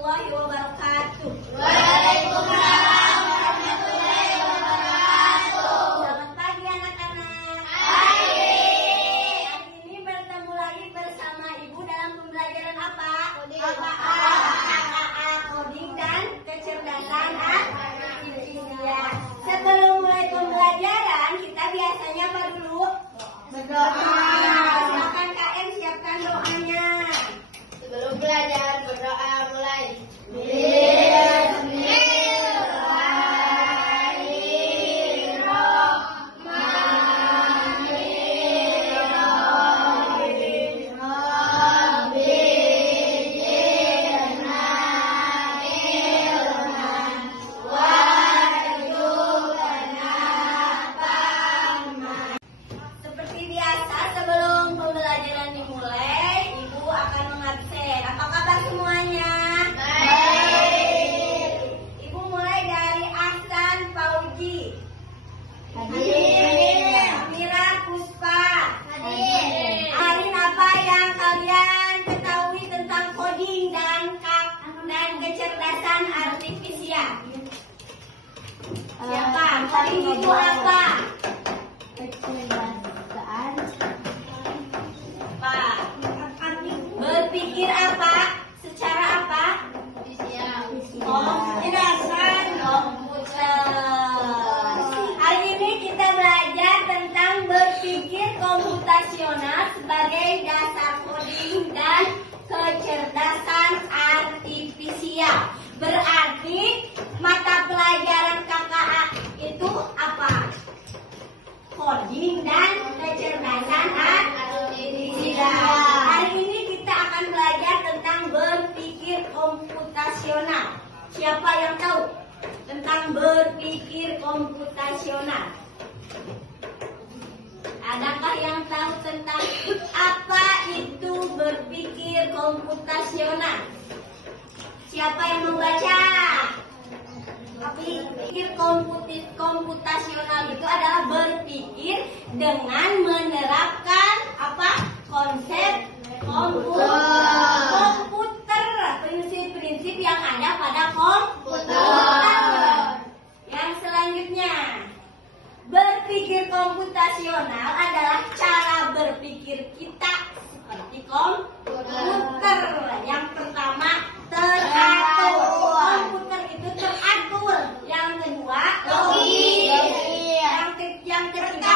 warahmatullahi wabarakatuh. Waalaikumsalam warahmatullahi wabarakatuh. Selamat pagi anak-anak. Pagi. Hari ini bertemu lagi bersama Ibu dalam pembelajaran apa? Coding. Coding dan kecerdasan artifisial. Sebelum mulai pembelajaran, kita biasanya apa dulu? Berdoa. Silakan KM siapkan doanya. Sebelum belajar berdoa mulai. Seperti biasa, sebelum pembelajaran dimulai, Ibu akan mengabsen. Apa kabar semuanya? Baik. Ibu mulai dari Ahsan Fauji, Hadir. Amira Puspa. Hadir. Kemarin apa yang kalian ketahui tentang coding dan kecerdasan artifisial? Siapa? Coding itu apa? Pak, berpikir apa? Secara apa? Kecerdasan komputer. Hari ini kita belajar tentang berpikir komputasional sebagai dasar coding dan kecerdasan artifisial. Berarti mata pelajaran KKA itu apa? Coding dan kecerdasan artifisial. Hari ini kita akan belajar tentang berpikir komputasional. Siapa yang tahu tentang berpikir komputasional? Adakah yang tahu tentang apa itu berpikir komputasional? Siapa yang membaca? Berpikir komputasional itu adalah berpikir dengan menerapkan apa? Konsep komputer, prinsip-prinsip yang ada pada komputer. Yang selanjutnya, berpikir komputasional adalah cara berpikir kita seperti komputer. Yang pertama, teratur. Komputer itu teratur. Yang kedua, logis. Yang ketiga,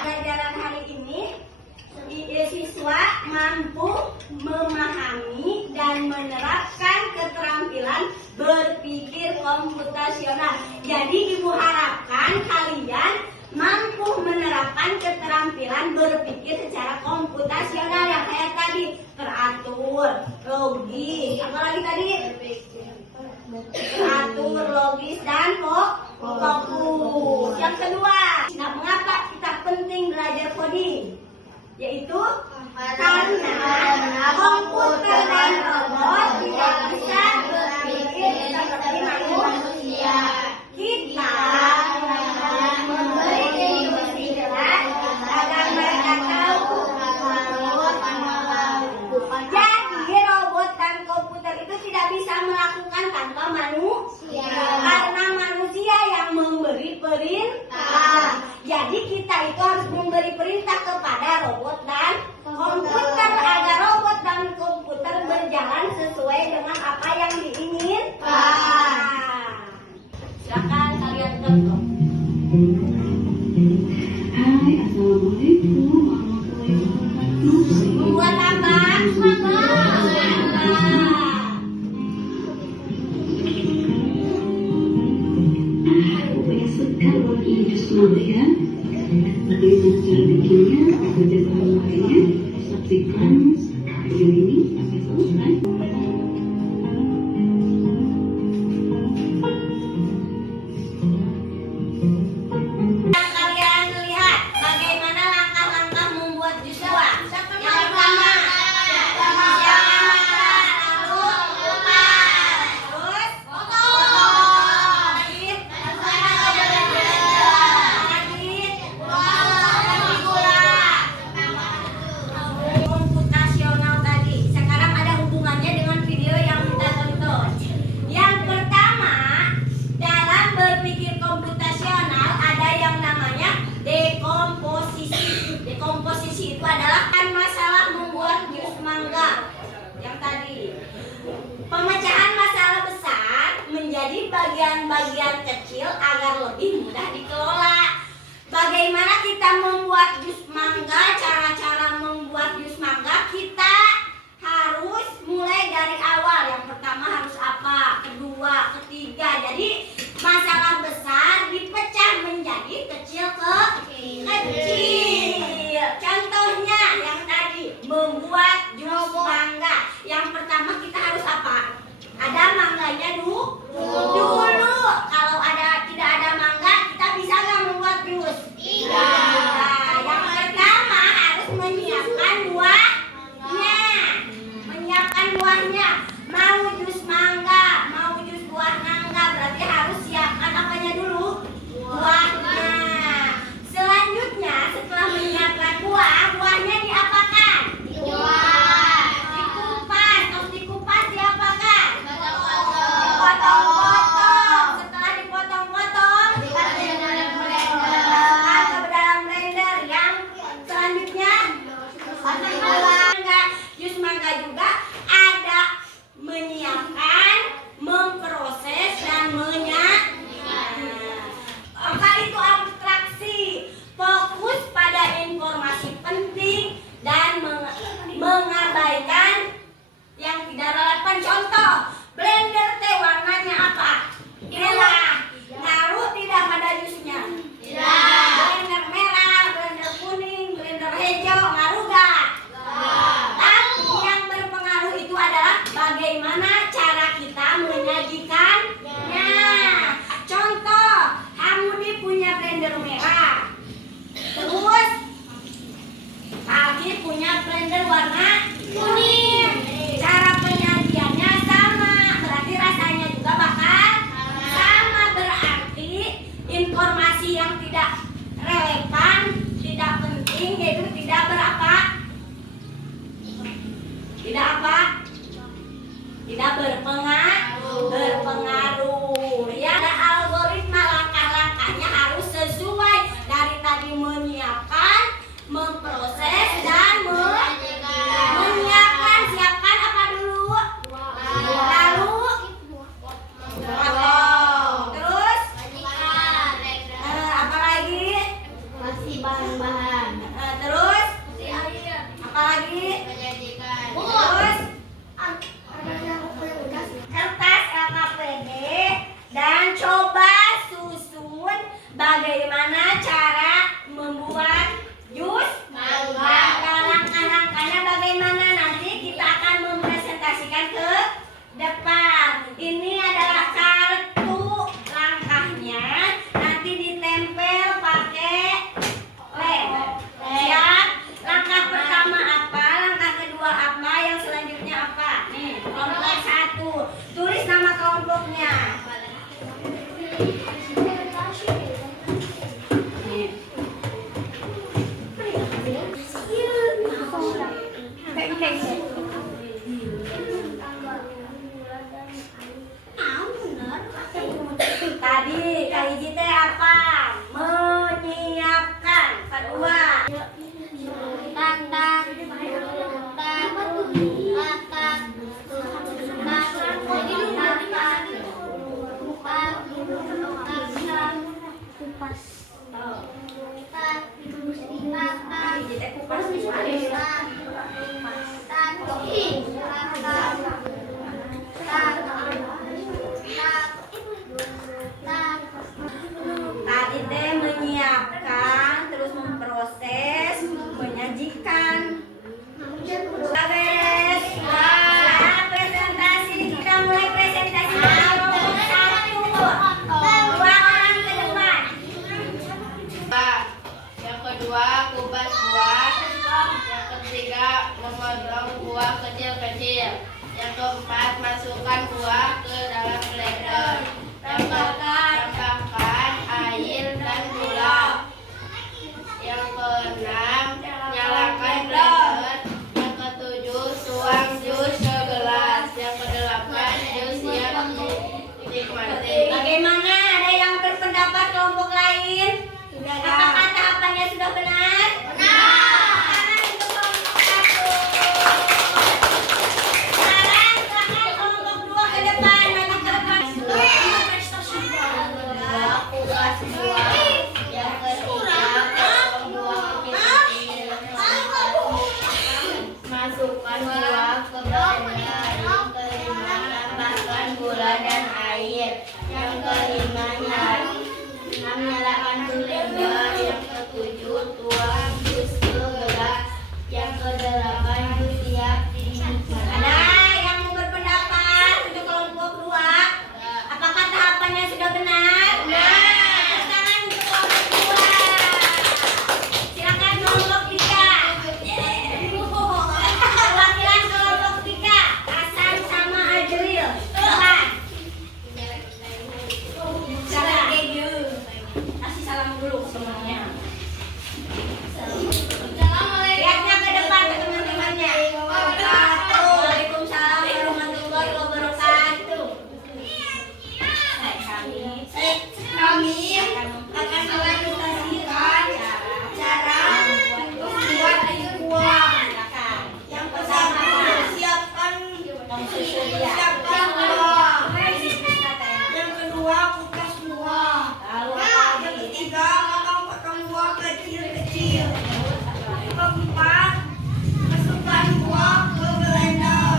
pelajaran hari ini siswa mampu memahami dan menerapkan keterampilan berpikir komputasional. Jadi Ibu harapkan kalian mampu menerapkan keterampilan berpikir secara komputasional yang kayak tadi, teratur, logis, apalagi tadi? Teratur, logis, dan fokus. Yang kedua, nah mengapa kita penting belajar coding? Yaitu karena komputer dan robot tidak bisa berpikir seperti manusia. Kita memberi instruksi jelas agar mereka tahu. Jadi robot dan komputer itu tidak bisa melakukan tanpa manusia. Karena manusia yang memberi perintah. Jadi kita itu harus memberi perintah kepada robot dan komputer agar robot dan komputer berjalan bagian-bagian kecil agar lebih mudah dikelola. Bagaimana kita membuat jus mangga? Cara-cara membuat jus mangga kita harus mulai dari awal. Yang pertama harus apa? Kedua, ketiga. Jadi masalah besar dipecah menjadi kecil ke kecil. Contohnya yang tadi membuat jus mangga. Yang pertama kita harus apa? Ada mangganya dulu. Kalau tidak ada mangga, kita bisa nggak membuat jus? Nah, yang pertama harus menyiapkan buahnya. Mau jus mangga, mau jus buah nangka, berarti harus siapkan apanya dulu? Buahnya. Selanjutnya setelah menyiapkan buahnya diapakan? Dikupas. Terus dikupas diapakan? Dipotong-potong. Setelah dipotong-potong dimasukkan ke dalam blender. Yang selanjutnya jus mangga juga ada menyiapkan, memproses dan apa itu abstraksi. Fokus pada informasi penting dan mengabaikan yang tidak relevan. Contoh, blender teh warnanya apa? Merah. Ngaruh tidak pada jusnya? Blender merah, blender kuning, blender hijau, ngaruh gak? Tapi yang berpengaruh itu adalah bagaimana cara kita menyajikannya. Contoh, Hamudi punya blender merah. Terus Pagi punya blender warna kuning. Cara penyajiannya sama, berarti rasanya juga bakal sama. Berarti informasi yang tidak relevan, tidak penting, yaitu tidak berapa? Tidak apa? Tidak berpengaruh. Ya, ada algoritma, langkah-langkahnya harus sesuai. Dari tadi menyiapkan, memproses dan menyiapkan. Siapkan apa dulu? Lalu potong. Terus apa lagi? Masih bahan-bahan. Terus apa lagi? Terus kertas LKPD dan coba susun bagaimana cara membuat jus mangga. Langkah-langkahnya bagaimana, nanti kita akan mempresentasikan ke depan. Ini adalah kartu langkahnya, nanti ditempel pakai lem. Siap? Langkah pertama apa? Langkah kedua apa? Yang selanjutnya apa? Nih, kelompok 1. Tulis nama kelompoknya. Tadi kahiji teh apa? Menyiapkan. Kedua, tadi teh menyiapkan, terus memproses, menyajikan. Beres. Nah, presentasi kita mulai presentasi. Kelompok 1. 2 orang ke depan. Yang kedua, kupas buah. Yang ketiga, memotong buah kecil-kecil. Yang keempat, masukkan buah ke dalam blender. Yang tambahkan air dan gula. Yang keenam, nyalakan blender. Yang ketujuh, tuang jus ke gelas. Yang kedelapan, jus siap dinikmati. Bagaimana? Ada yang berpendapat kelompok lain? Apakah tahapannya sudah benar? Tangan untuk kelompok 1. Sekarang silakan kelompok 2 ke depan. Maju ke depan. gula dan air. Yang kelimanya menyalakan blender. Yang ketujuh tuang jus ke gelas. Yang kedelapan jus siap dinikmati. Ada yang mau berpendapat untuk kelompok 2? Apakah tahapannya sudah benar? Tepuk tangan untuk kelompok 2. Silakan kelompok 3. Perwakilan kelompok 3, Hasan sama Ajril. Silakan. Salam keju. Kasih salam dulu semuanya. Lihatnya ke depan ke teman-temannya. Waalaikumsalam warahmatullahi wabarakatuh. Kami akan mempresentasikan cara membuat kuah. Yang pertama, siapkan kuah. Yang kedua, kupas kuah. Yang ketiga, potong buah kecil-kecil. Keempat, masukkan buah ke blender.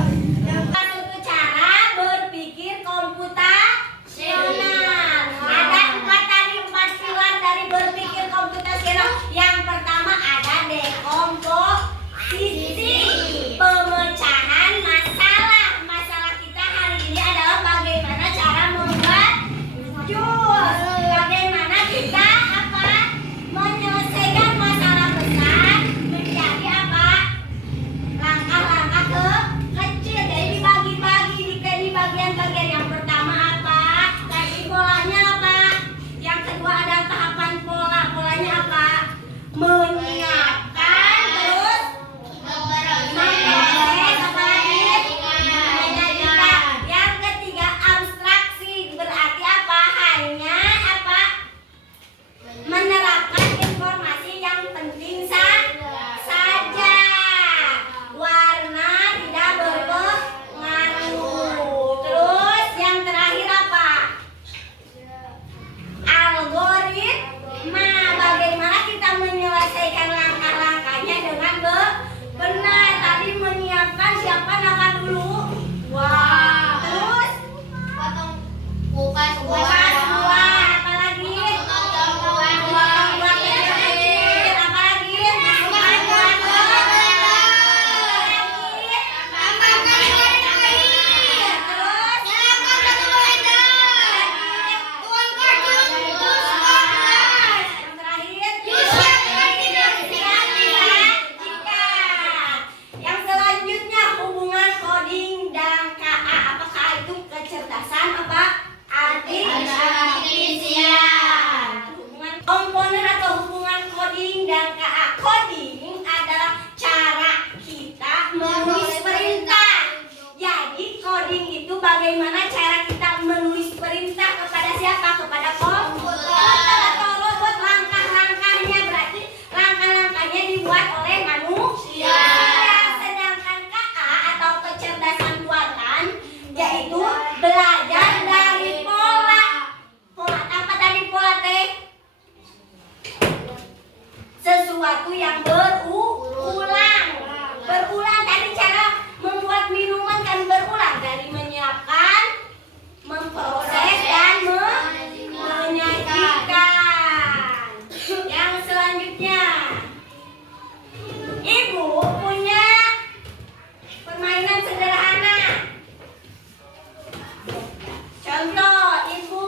Satu cara berpikir komputasional. Ada 4 tadi, 4 pilar dari berpikir komputasional. Yang pertama ada dekomposisi, pemecahan masalah. Masalah kita hari ini adalah bagaimana cara membuat jus. Bagaimana kita menyelesaikan masalah besar menjadi langkah-langkah kecil. Jadi dibagi-bagi di bagian-bagian. Yang pertama apa? Tadi polanya apa? Yang kedua ada tahapan pola. Polanya apa? Menyiapkan, terus memproses, apa lagi? Menyajikan. Yang ketiga abstraksi. Berarti apa? Hanya apa? Menerapkan informasi yang penting saja. Warna tidak berpengaruh. Terus yang terakhir apa? Algoritma. Bagaimana kita menyelesaikan langkah-langkahnya dengan benar. Tadi menyiapkan, siapa nama dulu? Wah. Terus Kupas kupas buah. Apa lagi? Potong buah kecil-kecil. Apa lagi? Masukkan buah ke blender. Tambahkan air. Terus nyalakan blender. Tuangkan jus ke gelas. Yang terakhir, siap disajikan. Yang selanjutnya hubungan coding dan KA. Apakah itu kecerdasan apa? Artifisial. Hubungan komponen atau hubungan coding dan KA. Coding adalah cara kita menulis perintah. Jadi coding itu bagaimana cara kita menulis perintah kepada siapa? Kepada komputer atau robot. Langkah-langkahnya berarti langkah-langkahnya dibuat oleh manusia. Sedangkan KA atau kecerdasan buatan yaitu belajar dari pola. Pola apa tadi pola teh? Sesuatu yang berulang. Berulang tadi cara membuat minuman kan berulang. Dari menyiapkan, memproses dan menyajikan. Yang selanjutnya, Ibu punya permainan sederhana. Contoh, Ibu.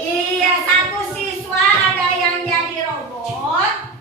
Iya, satu siswa ada yang jadi robot,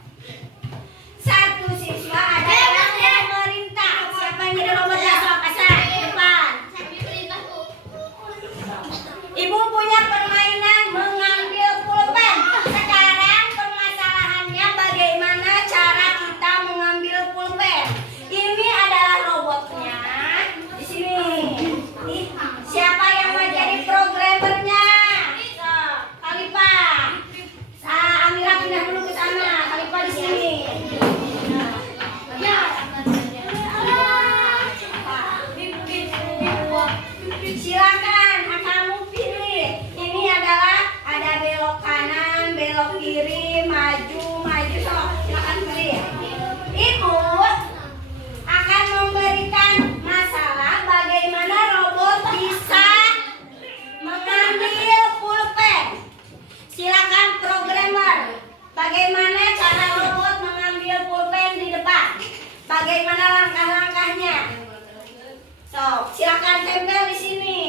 Sok, silakan tempel di sini.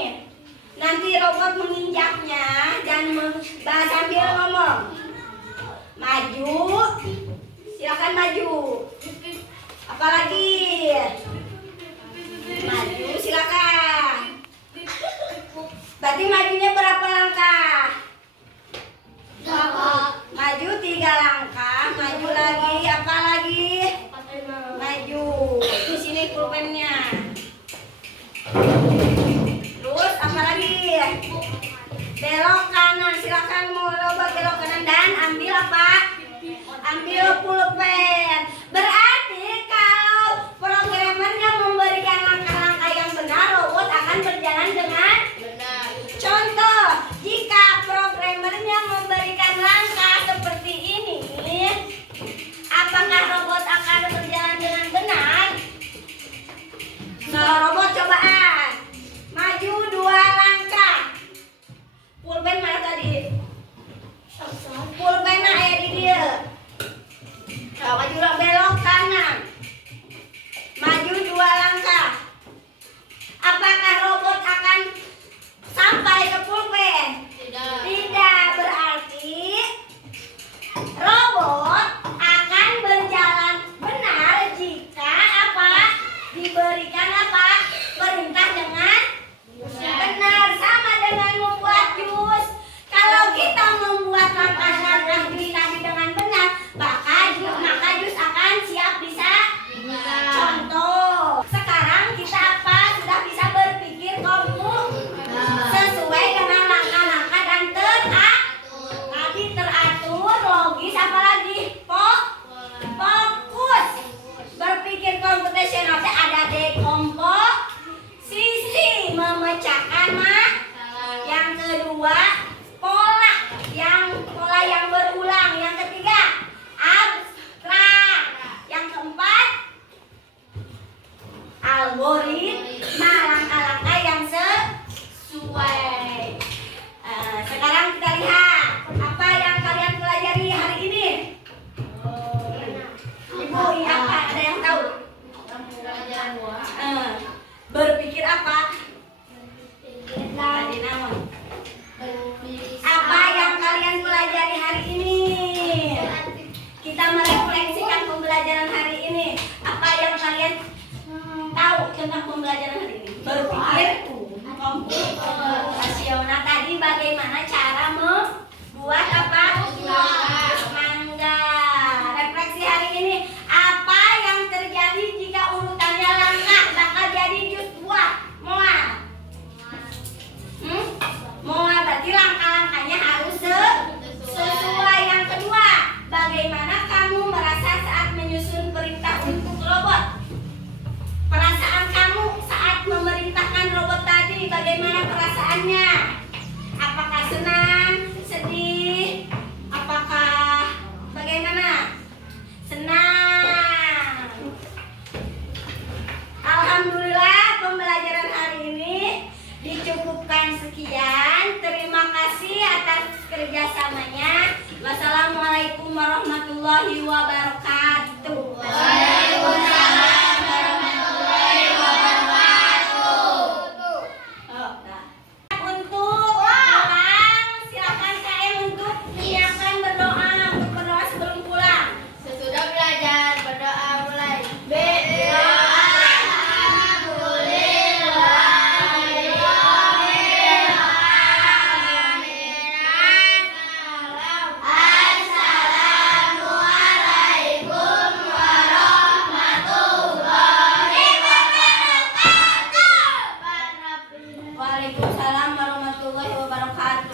Nanti robot menginjaknya dan sambil ngomong. Maju. Silakan maju. Apalagi? Maju, silakan. Berarti majunya berapa langkah? Maju 3 langkah. Maju lagi. Apa lagi? Maju. Di sini pulpennya. Terus apa lagi? Belok kanan. Silakan mau robot belok kanan dan ambil apa? Ambil pulpen. Berarti kalau programmernya memberikan langkah-langkah yang benar, robot akan berjalan dengan benar. contoh. Jika programmernya memberikan langkah seperti ini, apakah robot akan berjalan dengan benar? Nah, robot cobaan. Maju 2 langkah. Pulpen mana tadi? Pulpen di dia. Nah, maju belok kanan. Maju 2 langkah. Apakah robot akan sampai ke pulpen? Tidak. Tidak, berarti robot akan berjalan benar jika apa? Diberikan apa? Perintah dengan benar. Sama dengan membuat jus. Kalau kita membuat langkah-langkah jus tadi dengan benar, maka jus akan siap bisa. Contoh, sekarang kita apa? Sudah bisa berpikir sesuai dengan langkah-langkah dan tadi teratur, logis, apalagi fokus. Berpikir komputasional ada dekomposisi, memecahkan yang kedua pola yang berulang, yang ketiga abstrak, yang keempat algoritma, langkah-langkah yang sesuai. Sekarang kita lihat apa yang kalian pelajari hari ini. Ibu, apa? Ada yang tahu? Berpikir apa? Tadi naon? Apa yang kalian pelajari hari ini? Kita merefleksikan pembelajaran hari ini. Apa yang kalian tahu tentang pembelajaran hari ini? Berpikir komputasional. Tadi bagaimana cara membuat apa? Mangga. Refleksi hari ini. Apa yang terjadi jika urutannya langkah bakal jadi jus buah? Moal. Moal berarti langkah-langkahnya harus sesuai. Yang kedua, bagaimana kamu merasa saat menyusun perintah untuk robot? Perasaan kamu saat memerintahkan robot tadi, bagaimana perasaannya? Apakah senang, sedih? Apakah bagaimana? Senang. Alhamdulillah pembelajaran hari ini dicukupkan sekian. Terima kasih atas kerjasamanya. Wassalamualaikum warahmatullahi wabarakatuh. Waalaikumsalam warahmatullahi wabarakatuh. Untuk pulang, silakan KM untuk menyiapkan berdoa sebelum pulang. Sesudah belajar berdoa mulai. Assalamualaikum warahmatullahi wabarakatuh. Waalaikumsalam warahmatullahi wabarakatuh.